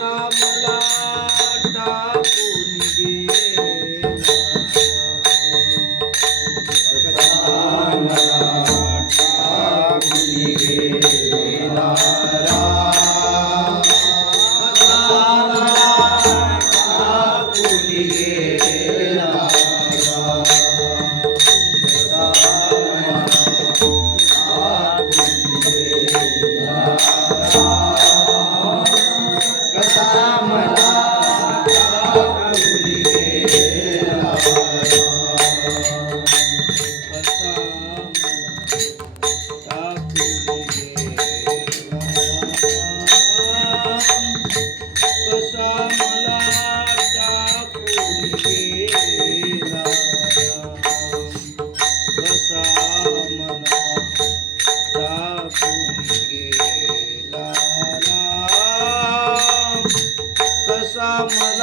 कसा टाकून गेला कसा मला